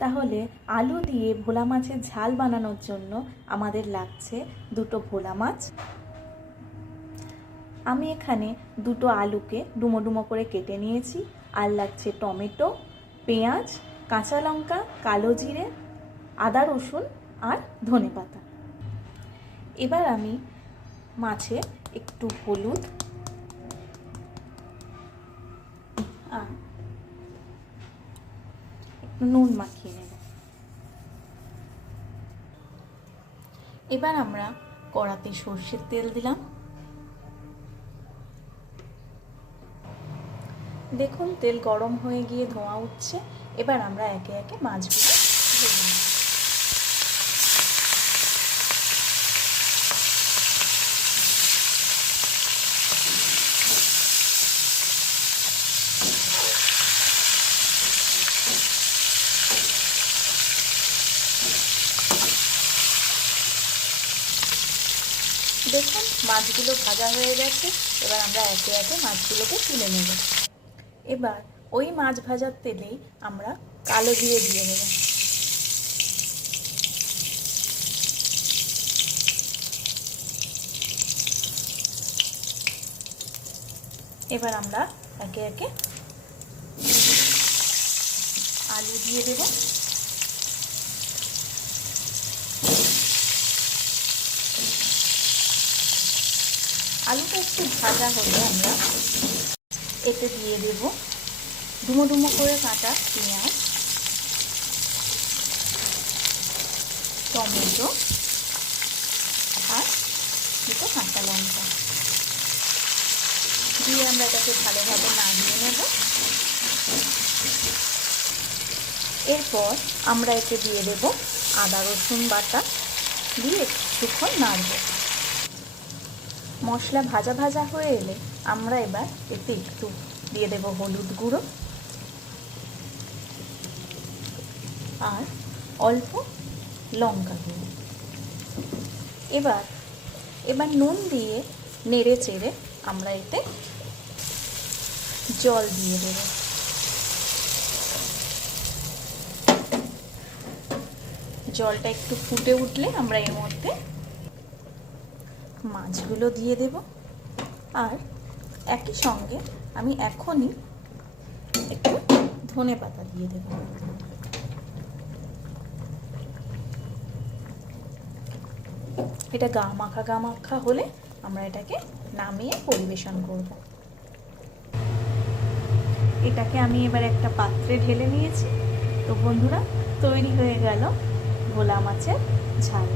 তাহলে আলু দিয়ে ভোলা মাছের ঝাল বানানোর জন্য আমাদের লাগছে দুটো ভোলা মাছ। আমি এখানে দুটো আলুকে ডুমো ডুমো করে কেটে নিয়েছি। আর লাগছে টমেটো, পেঁয়াজ, কাঁচা লঙ্কা, কালো জিরে, আদা রসুন আর ধনেপাতা। এবার আমি মাছে একটু হলুদ আর একটু নুন মাখিয়ে নেব। এবার আমরা কড়াতে সর্ষের তেল দিলাম। দেখুন তেল গরম হয়ে গিয়ে ধোঁয়া উঠছে। এবার আমরা একে একে মাছগুলো ভেজে নেব। দেখুন মাছগুলো ভাজা হয়ে গেছে। এবার আমরা একে একে মাছগুলোকে তুলে নেব। এবার ওই মাছ ভাজার তেলেই আমরা কালো জিরে দিয়ে দেব। এবার আমরা একে একে আলু দিয়ে দেব। আলুটা একটু ভাজা হলে আমরা এতে দিয়ে দেব ডুমো ডুমো করে কাটা পেঁয়াজ, টমেটো আর দুটো কাঁচা লঙ্কা দিয়ে আমরা এটাকে ভালোভাবে নাড়িয়ে নেব। এরপর আমরা এতে দিয়ে দেব আদা রসুন বাটা, দিয়ে কিছুক্ষণ নাড়ব। মশলা ভাজা ভাজা হয়ে এলে আমরা এবার এতে একটু দিয়ে দেব হলুদ গুঁড়ো আর অল্প লঙ্কা গুঁড়ো। এবার নুন দিয়ে নেড়ে চেড়ে আমরা এতে জল দিয়ে দেব। জলটা একটু ফুটে উঠলে আমরা এর মধ্যে মাছগুলো দিয়ে দেব। আর একই সঙ্গে আমি এখনই একটু ধনেপাতা দিয়ে দেব। এটা গা মাখা হলে আমরা এটাকে নামিয়ে পরিবেশন করব। এটাকে আমি এবার একটা পাত্রে ঢেলে নিয়েছি। তো বন্ধুরা, তৈরি হয়ে গেল ভোলা মাছের ঝাল।